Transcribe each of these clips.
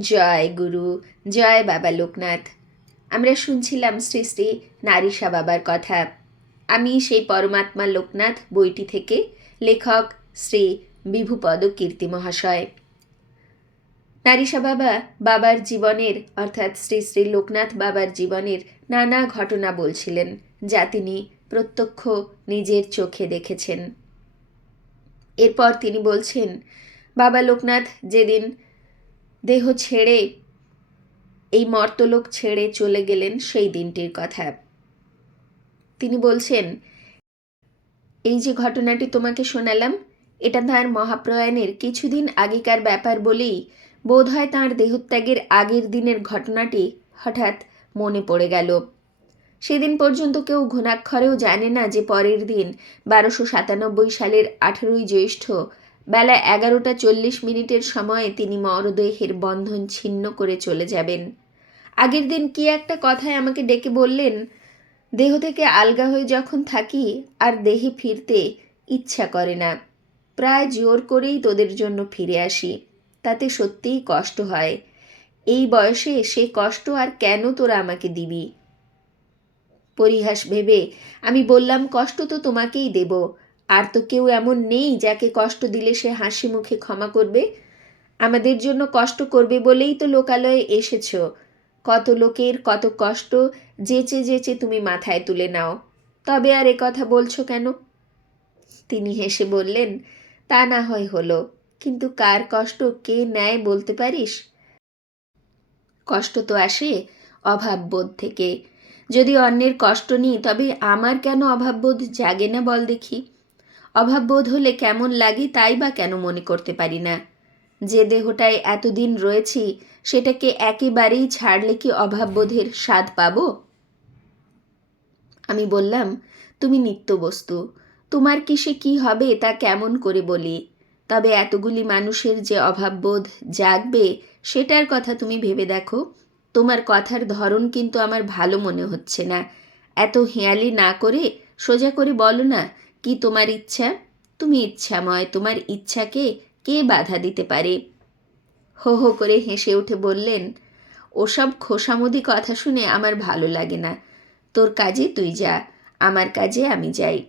জয় গুরু, জয় বাবা লোকনাথ। আমরা শুনছিলাম শ্রী শ্রী নারিসা বাবার কথা। আমি সেই পরমাত্মা লোকনাথ বইটি থেকে লেখক শ্রী বিভুপদ কীর্তি মহাশয়। নারিসা বাবা বাবার জীবনের, অর্থাৎ শ্রী শ্রী লোকনাথ বাবার জীবনের নানা ঘটনা বলছিলেন, যা তিনি প্রত্যক্ষ নিজের চোখে দেখেছেন। এরপর তিনি বলছেন, বাবা লোকনাথ, যেদিন দেহ ছেড়ে এই মর্তলোক ছেড়ে চলে গেলেন সেই দিনটির কথা। তিনি বলছেন, এই যে ঘটনাটি তোমাকে শোনালাম, এটা তাঁর মহাপ্রয়াণের কিছুদিন আগেকার ব্যাপার বলেই বোধহয় তাঁর দেহত্যাগের আগের দিনের ঘটনাটি হঠাৎ মনে পড়ে গেল। সেদিন পর্যন্ত কেউ ঘুণাক্ষরেও জানে না যে পরের দিন বারোশো সাতানব্বই সালের আঠেরোই জ্যৈষ্ঠ বেলা এগারোটা চল্লিশ মিনিটের সময়ে তিনি মরদেহের বন্ধন ছিন্ন করে চলে যাবেন। আগের দিন কি একটা কথায় আমাকে ডেকে বললেন, দেহ থেকে আলগা হয়ে যখন থাকি, আর দেহে ফিরতে ইচ্ছা করে না। প্রায় জোর করেই তোদের জন্য ফিরে আসি। তাতে সত্যিই কষ্ট হয়। এই বয়সে সে কষ্ট আর কেন তোরা আমাকে দিবি? পরিহাস ভেবে আমি বললাম, কষ্ট তো তোমাকেই দেব। আর তো কেউ এমন নেই যাকে কষ্ট দিলে সে হাসি মুখে ক্ষমা করবে। আমাদের জন্য কষ্ট করবে বলেই তো লোকালয়ে এসেছ। কত লোকের কত কষ্ট যেচে যেচে তুমি মাথায় তুলে নাও। তবে আর এ কথা বলছো কেন? তিনি হেসে বললেন, তা না হয় হলো, কিন্তু কার কষ্ট কে নেয় বলতে পারিস? কষ্ট তো আসে অভাববোধ থেকে। যদি অন্যের কষ্ট নিই তবে আমার কেন অভাববোধ জাগে না বল দেখি। অভাববোধ হলে কেমন লাগে তাই বা কেন মনে করতে পারি না। যে দেহটায় এতদিন রয়েছি, সেটাকে একেবারেই ছাড়লে কি অভাববোধের স্বাদ পাব? আমি বললাম, তুমি নিত্যবস্তু। তোমার কিসে কি হবে তা কেমন করে বলি? তবে এতগুলি মানুষের যে অভাববোধ জাগবে, সেটার কথা তুমি ভেবে দেখো। তোমার কথার ধরন কিন্তু আমার ভালো মনে হচ্ছে না। এত হেয়ালি না করে, সোজা করে বলো না কি তোমার ইচ্ছা? তুমি ইচ্ছাময়, তোমার ইচ্ছাকে কে বাধা দিতে পারে? হো হো করে হেসে উঠে বললেন, ওসব খোসামুদি কথা শুনে আমার ভালো লাগে না। তোর কাজে তুই যা, আমার কাজে আমি যাই।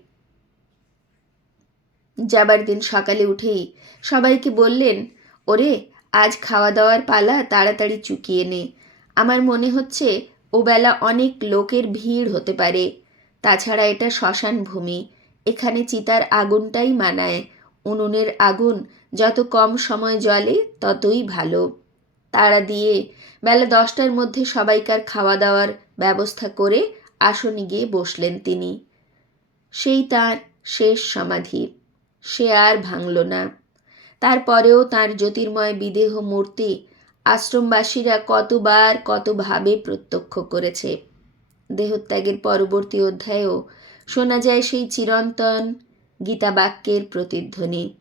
যাবার দিন সকালে উঠেই সবাইকে বললেন, ওরে, আজ খাওয়া দাওয়ার পালা তাড়াতাড়ি চুকিয়ে নে। আমার মনে হচ্ছে ও বেলা অনেক লোকের ভিড় হতে পারে। তাছাড়া এটা শ্মশান ভূমি। এখানে চিতার আগুনটাই মানায়। উনুনের আগুন যত কম সময় জ্বলে, ততই ভালো। তাড়া দিয়ে বেলা দশটার মধ্যে সবাইকার খাওয়া দাওয়ার ব্যবস্থা করে আসনে গিয়ে বসলেন তিনি। সেই তার শেষ সমাধি। সে আর ভাঙল না। তারপরেও তার জ্যোতির্ময় বিদেহ মূর্তি আশ্রমবাসীরা কতবার কতভাবে প্রত্যক্ষ করেছে। দেহত্যাগের পরবর্তী অধ্যায়েও শোনা যায় সেই চিরন্তন গীতাবাক্যের প্রতিধ্বনি।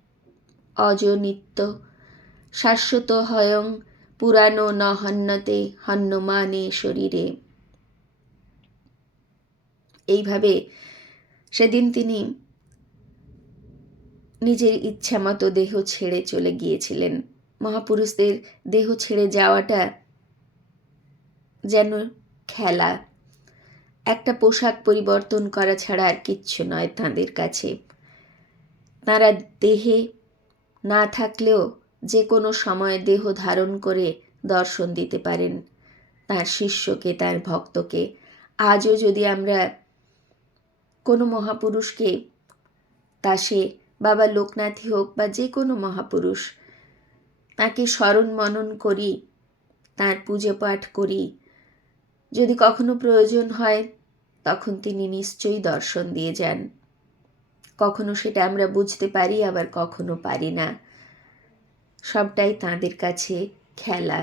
অজ নিত্য শাশ্বত হয়ং পুরানো ন হন্যতে হন্যমানে শরীরে। এইভাবে সেদিন তিনি নিজের ইচ্ছা মতো দেহ ছেড়ে চলে গিয়েছিলেন। মহাপুরুষদের দেহ ছেড়ে যাওয়াটা যেন খেলা। একটা পোশাক পরিবর্তন করা ছাড়া আর কিচ্ছু নয় তাঁদের কাছে। তাঁরা দেহে না থাকলেও যে কোনো সময় দেহ ধারণ করে দর্শন দিতে পারেন। তার শিষ্যকে, তার ভক্তকে। আজও যদি আমরা কোনো মহাপুরুষকে তা সে বাবা লোকনাথই হোক বা যে কোনো মহাপুরুষ, তাকে স্মরণ মনন করি, তার পুজো পাঠ করি, যদি কখনো প্রয়োজন হয় তখন তিনি নিশ্চয়ই দর্শন দিয়ে যান। কখনো সেটা আমরা বুঝতে পারি, আবার কখনো পারি না। সবটাই তাঁদের কাছে খেলা,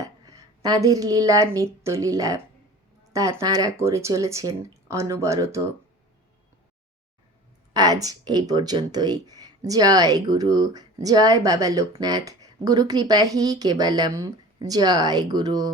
তাঁদের লীলা নিত্যলীলা তা তাঁরা করে চলেছেন অনবরত। আজ এই পর্যন্তই। জয় গুরু, জয় বাবা লোকনাথ, গুরু কৃপা হি কেবলম, জয় গুরু।